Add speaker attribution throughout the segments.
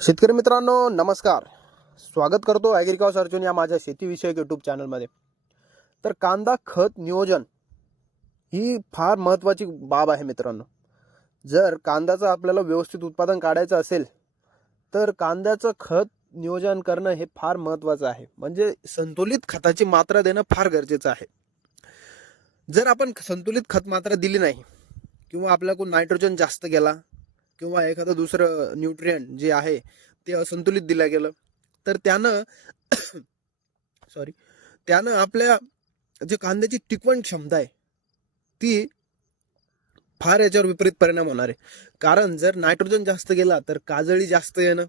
Speaker 1: शेतकरी मित्रांनो नमस्कार. स्वागत करतो ॲग्रिकॉस अर्जुन या माझ्या शेतीविषयक यूट्यूब चॅनलमध्ये तर कांदा खत नियोजन ही फार महत्त्वाची बाब आहे मित्रांनो. जर कांद्याचं आपल्याला व्यवस्थित उत्पादन काढायचं असेल तर कांद्याचं खत नियोजन करणं हे फार महत्त्वाचं आहे. म्हणजे संतुलित खताची मात्रा देणं फार गरजेचं आहे. जर आपण संतुलित खत मात्रा दिली नाही किंवा आपल्याकडून नायट्रोजन जास्त गेला किंवा एखादं दुसरं न्यूट्रियन जे आहे ते असंतुलित दिलं गेलं. तर त्यानं सॉरी त्यानं आपल्या जे कांद्याची टिकवण क्षमता आहे ती फार याच्यावर विपरीत परिणाम होणार आहे. कारण जर नायट्रोजन जास्त गेला तर काजळी जास्त येणं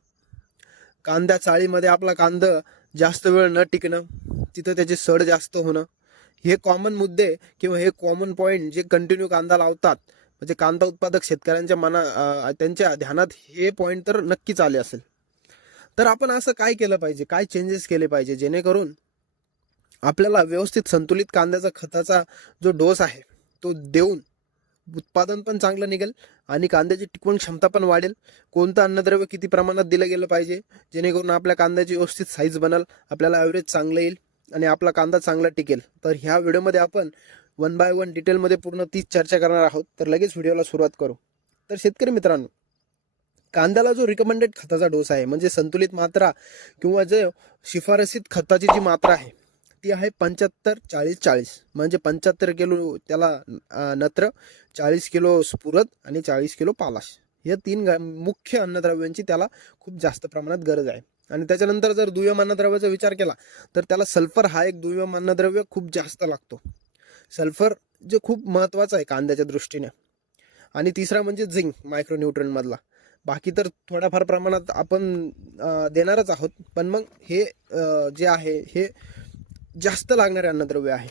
Speaker 1: कांद्या चाळीमध्ये आपला कांद जास्त वेळ न टिकणं तिथं त्याची सड जास्त होणं हे कॉमन मुद्दे किंवा हे कॉमन पॉईंट जे कंटिन्यू कांदा लावतात म्हणजे कांदा उत्पादक शेतकऱ्यांच्या मना त्यांच्या ध्यानात हे पॉईंट तर नक्कीच आले असेल. तर आपण असं काय केलं पाहिजे? काय चेंजेस केले पाहिजे? जेणेकरून आपल्याला व्यवस्थित संतुलित कांद्याचा खताचा जो डोस आहे तो देऊन उत्पादन पण चांगलं निघेल आणि कांद्याची टिकवण क्षमता पण वाढेल. कोणतं अन्नद्रव्य किती प्रमाणात दिलं गेलं पाहिजे? जेणेकरून आपल्या कांद्याची व्यवस्थित साईज बनल आपल्याला ॲव्हरेज चांगलं येईल आणि आपला कांदा चांगला टिकेल. तर ह्या व्हिडिओमध्ये आपण वन बाय वन डिटेलमध्ये पूर्ण तीच चर्चा करणार आहोत. तर लगेच व्हिडिओला सुरुवात करू. तर शेतकरी मित्रांनो कांद्याला जो रिकमेंडेड खताचा डोस आहे म्हणजे संतुलित मात्रा किंवा जे शिफारसीत खताची जी मात्रा आहे ती आहे पंच्याहत्तर चाळीस चाळीस. म्हणजे पंच्याहत्तर किलो त्याला नत्र चाळीस किलो स्फुरद आणि चाळीस किलो पालाश. या तीन मुख्य अन्नद्रव्यांची त्याला खूप जास्त प्रमाणात गरज आहे. आणि त्याच्यानंतर जर दुय्यम अन्नद्रव्याचा विचार केला तर त्याला सल्फर हा एक दुय्यम अन्नद्रव्य खूप जास्त लागतो. सल्फर जे खूप महत्त्वाचं आहे कांद्याच्या दृष्टीने. आणि तिसरा म्हणजे झिंक मायक्रोन्यूट्रनमधला बाकी तर थोड्याफार प्रमाणात आपण देणारच आहोत. पण मग हे जे आहे हे जास्त लागणारे अन्नद्रव्य आहे.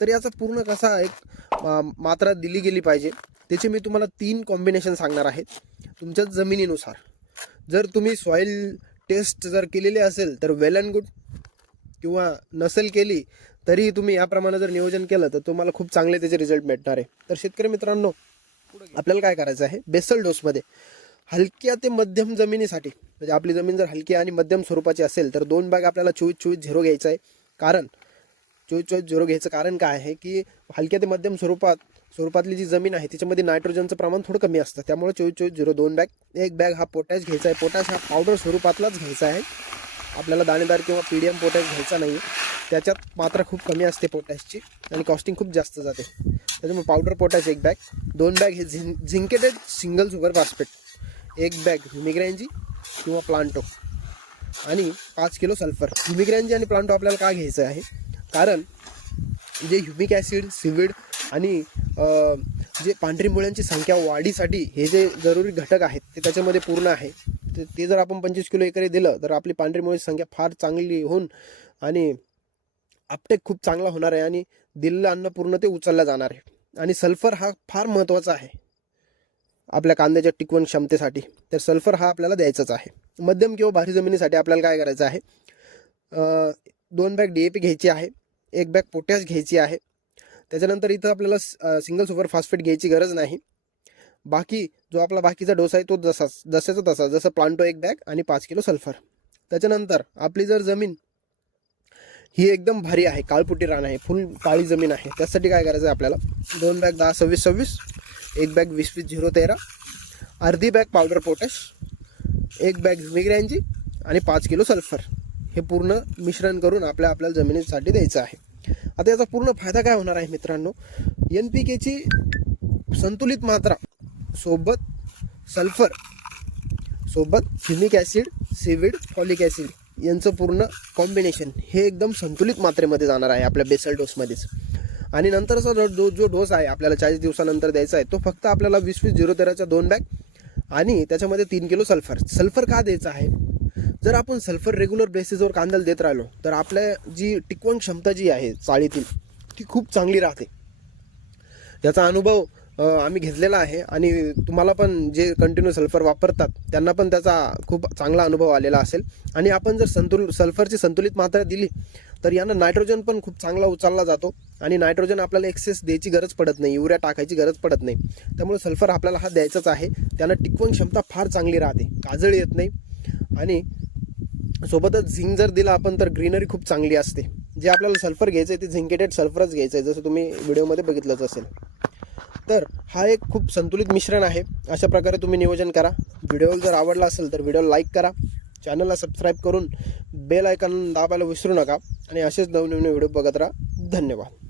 Speaker 1: तर याचा पूर्ण कसा एक मात्रा दिली गेली पाहिजे त्याचे मी तुम्हाला तीन कॉम्बिनेशन सांगणार आहे. तुमच्या जमिनीनुसार. जर तुम्ही सॉईल टेस्ट जर केलेली असेल तर वेल अँड गुड किंवा नसेल केली तरीही तुम्ही याप्रमाणे जर नियोजन केलं तर तुम्हाला खूप चांगले त्याचे रिझल्ट भेटणार आहे. तर शेतकरी मित्रांनो आपल्याला काय करायचं आहे? बेसल डोसमध्ये हलक्या ते मध्यम जमिनीसाठी म्हणजे आपली जमीन जर हलकी आणि मध्यम स्वरूपाची असेल तर दोन बॅग आपल्याला चोवीस चोवीस झिरो घ्यायचं आहे. कारण चोवीस चोवीस झिरो घ्यायचं कारण काय आहे की हलक्या ते मध्यम स्वरूपात स्वरूपातली जी जमीन आहे त्याच्यामध्ये नायट्रोजनचं प्रमाण थोडं कमी असतं. त्यामुळे चोवीस चोवीस झिरो दोन बॅग एक बॅग हा पोटॅश घ्यायचा आहे. पोटॅश हा पावडर स्वरूपातलाच घ्यायचा आहे. आपल्याला दाणेदार किंवा पी डी एम पोटॅश घ्यायचा नाही. त्याच्यात मात्रा खूप कमी असते पोटॅशची आणि कॉस्टिंग खूप जास्त जाते. त्याच्यामुळे पावडर पोटॅश एक बॅग दोन बॅग हे झिं झिंकेटेड सिंगल सुगर फॉस्फेट एक बॅग ह्युमिग्रॅन्जी किंवा प्लांटो आणि पाच किलो सल्फर ह्युमिग्रॅनजी आणि प्लांटो आपल्याला का घ्यायचं आहे? कारण जे ह्युमिक ॲसिड सिविड आणि जे पांढरी मुळ्यांची संख्या वाढीसाठी हे जे जरुरी घटक आहेत ते त्याच्यामध्ये पूर्ण आहे. ते ते जर आपण पंचवीस किलो एकरी दिलं तर आपली पांढरी मुळ्याची संख्या फार चांगली होऊन आणि आपटेक खूप चांगला होणार आहे आणि दिलेलं अन्न पूर्ण ते उचललं जाणार आहे. आणि सल्फर हा फार महत्त्वाचा आहे आपल्या कांद्याच्या टिकवण क्षमतेसाठी. तर सल्फर हा आपल्याला द्यायचाच आहे. मध्यम किंवा भारी जमिनीसाठी आपल्याला काय करायचं आहे? दोन बॅग डी ए पी घ्यायची आहे एक बॅग पोटॅश घ्यायची आहे. त्याच्यानंतर इथं आपल्याला सिंगल सुपर फॉस्फेट घ्यायची गरज नाही. बाकी जो आपला बाकीचा डोस आहे तो जसाच जसाचा तसा जसं प्लांटो एक बॅग आणि पाच किलो सल्फर त्याच्यानंतर आपली जर जमीन ही एकदम भारी आहे काळपुटी रान आहे फुल काळी जमीन आहे त्यासाठी काय करायचं आहे आपल्याला? दोन बॅग दहा सव्वीस सव्वीस एक बॅग वीस वीस झिरो तेरा अर्धी बॅग पावडर पोटॅश एक बॅग विग्रॅनची आणि पाच किलो सल्फर हे पूर्ण मिश्रण करून आपल्या आपल्या जमिनीसाठी द्यायचं आहे. आता याचा पूर्ण फायदा काय होणार आहे मित्रांनो? एन पी केची संतुलित मात्रा सोबत सल्फर सोबत humic acid seaweed folic acid यांचं पूर्ण कॉम्बिनेशन हे एकदम संतुलित मात्रेमध्ये जाणार आहे आपल्या बेसल डोसमध्येच आणि नंतरचा जो जो जो डोस आहे आपल्याला चाळीस दिवसानंतर द्यायचा आहे तो फक्त आपल्याला वीस वीस झिरो तेराच्या दोन बॅग आणि त्याच्यामध्ये तीन किलो सल्फर. सल्फर का द्यायचं आहे? जर आपण सल्फर रेग्युलर बेसिसवर कांद्याला देत राहिलो तर आपल्या जी टिकवण क्षमता जी आहे चाळीतील ती खूप चांगली राहते. याचा अनुभव आम्ही घेतलेला आहे. आणि तुम्हाला पण जे कंटिन्यू सल्फर वापरतात त्यांना पण त्याचा खूप चांगला अनुभव आलेला असेल. आणि आपण जर संतुल सल्फरची संतुलित मात्रा दिली तर यानं नायट्रोजन पण खूप चांगला उचलला जातो. आणि नायट्रोजन आपल्याला एक्सेस द्यायची गरज पडत नाही युरिया टाकायची गरज पडत नाही. त्यामुळे सल्फर आपल्याला हा द्यायचाच आहे. त्यानं टिकवण क्षमता फार चांगली राहते. काजळ येत नाही. आणि सोबतच झिंक जर दिला आपण तर ग्रीनरी खूप चांगली असते. जे आपल्याला सल्फर घ्यायचं आहे ते झिंकेटेड सल्फरच घ्यायचं आहे जसं तुम्ही व्हिडिओमध्ये बघितलंच असेल. तर हा एक खूप संतुलित मिश्रण आहे. अशा प्रकारे तुम्ही नियोजन करा. व्हिडिओ जर आवडला असेल तर व्हिडिओ लाईक करा. चॅनलला सबस्क्राईब करून बेल आयकॉन दाबायला विसरू नका. आणि असेच नवनवीन व्हिडिओ बघत राहा. धन्यवाद.